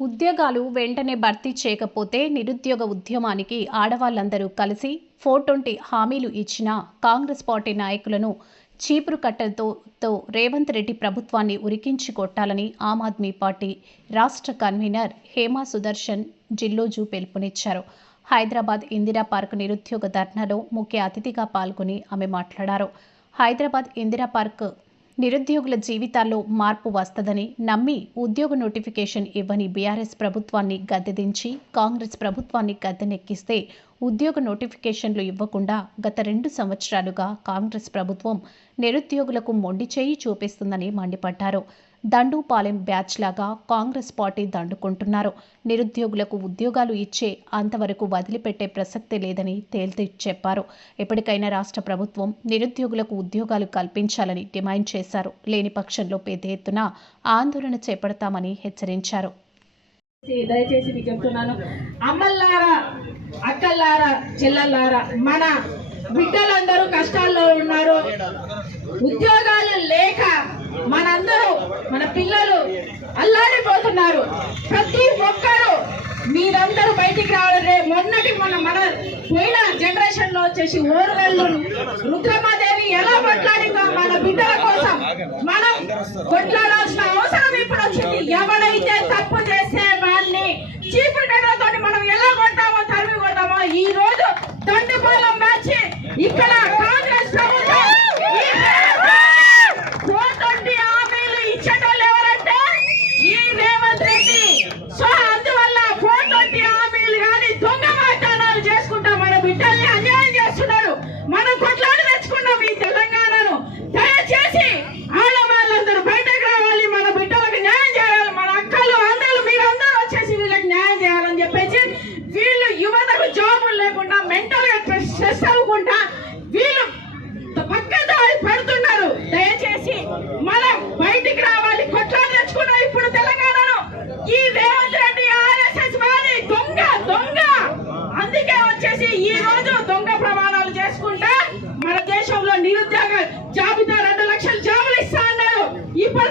ఉద్యోగాలు వెంటనే భర్తీ చేయకపోతే నిరుద్యోగ ఉద్యమానికి ఆడవాళ్లందరూ కలిసి 420 హామీలు ఇచ్చిన కాంగ్రెస్ పార్టీ నాయకులను చీపురు కట్టలతో రేవంత్ రెడ్డి ప్రభుత్వాన్ని ఉరికించి కొట్టాలని ఆమ్ ఆద్మీ పార్టీ రాష్ట్ర కన్వీనర్ హేమా సుదర్శన్ జిల్లోజు పిలుపునిచ్చారు. హైదరాబాద్ ఇందిరా పార్క్ నిరుద్యోగ ధర్నాలో ముఖ్య అతిథిగా పాల్గొని ఆమె మాట్లాడారు. హైదరాబాద్ ఇందిరా పార్క్ నిరుద్యోగుల జీవితాల్లో మార్పు వస్తదని నమ్మి ఉద్యోగ నోటిఫికేషన్ ఇవ్వని బీఆర్ఎస్ ప్రభుత్వాన్ని గద్దెదించి కాంగ్రెస్ ప్రభుత్వాన్ని గద్దెనెక్కిస్తే ఉద్యోగ నోటిఫికేషన్లు ఇవ్వకుండా గత 2 సంవత్సరాలుగా కాంగ్రెస్ ప్రభుత్వం నిరుద్యోగులకు మొండి చేయి చూపిస్తుందని మండిపడ్డారు. దండుపాలెం బ్యాచ్ లాగా కాంగ్రెస్ పార్టీ దండుకుంటున్నారు. నిరుద్యోగులకు ఉద్యోగాలు ఇచ్చే అంతవరకు వదిలిపెట్టే ప్రసక్తే లేదని తేల్చి చెప్పారు. ఎప్పటికైనా రాష్ట్ర ప్రభుత్వం నిరుద్యోగులకు ఉద్యోగాలు కల్పించాలని డిమాండ్ చేశారు. లేని పక్షంలో పెద్ద ఎత్తున ఆందోళన చేపడతామని హెచ్చరించారు. దయచేసి మీకు చెప్తున్నాను, అమ్మల్లారా, అక్కల్లారా, చెల్లెల్లారా, మన బిడ్డలందరూ కష్టాల్లో ఉన్నారు. ఉద్యోగాలు లేక మనందరూ మన పిల్లలు అల్లాడిపోతున్నారు. ప్రతి ఒక్కరూ మీరందరూ బయటికి రావాలి. మొన్నటి మన పోయిన జనరేషన్ లో వచ్చేసి ఓరుగల్లు రుద్రమాదేవి ఎలా కొట్లాడిందో మన బిడ్డల కోసం మనం కొట్లాడాల్సిన అవసరం ఇప్పుడు వచ్చింది. ఎవరైతే తప్పు చేస్తే వాడిని చీపురు కట్టలతో మనం ఎలా కొట్టామో తరిమి కొట్టామో ఈ రోజు దండుపాలెం బ్యాచ్ ఇక్కడ కాంగ్రెస్ ప్రభుత్వం 420 హామీలు ఇచ్చేటోళ్ళు ఎవరంటే ఈ రేవంత్ రెడ్డి. సో అందువల్ల 420 హామీలు కానీ దొంగ వాగ్దానాలు చేసుకుంటా మన బిడ్డల్ని అన్యాయం చేస్తున్నారు. మనం కొట్లాడి తెచ్చుకున్నాం ఈ తెలంగాణను. దయచేసి ఆడవాళ్ళందరూ బయటకు రావాలి, మన బిడ్డలకు న్యాయం చేయాలి. మన అక్కలు అందరూ మీరందరూ వచ్చేసి వీళ్ళకి న్యాయం చేయాలని చెప్పేసి వీళ్ళు యువతకు జాబులు లేకుండా మెంటల్ గా స్ట్రెస్ అవ్వకుండా వీళ్ళు పక్కదారి పడుతున్నారు. దయచేసి మనం బయటికి రావాలి, కొట్లాడి తెచ్చుకున్నాం ఇప్పుడు తెలంగాణను. ఈ రేవంత్ రెడ్డి ఆర్ఎస్ఎస్ వారి దొంగ దొంగ. అందుకే వచ్చేసి ఈ రోజు దొంగ ప్రమాణాలు చేసుకుంటా మన దేశంలో నిరుద్యోగ జాబితా 2 లక్షల జాబులు ఇస్తా అన్నారు. ఇప్పుడు